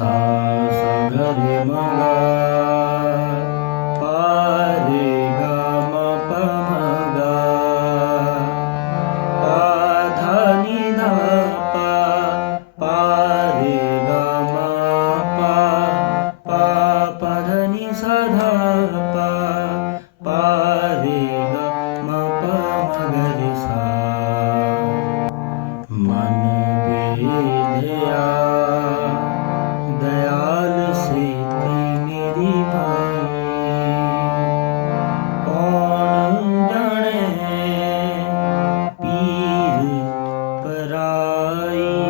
萨萨格里玛拉。Bye.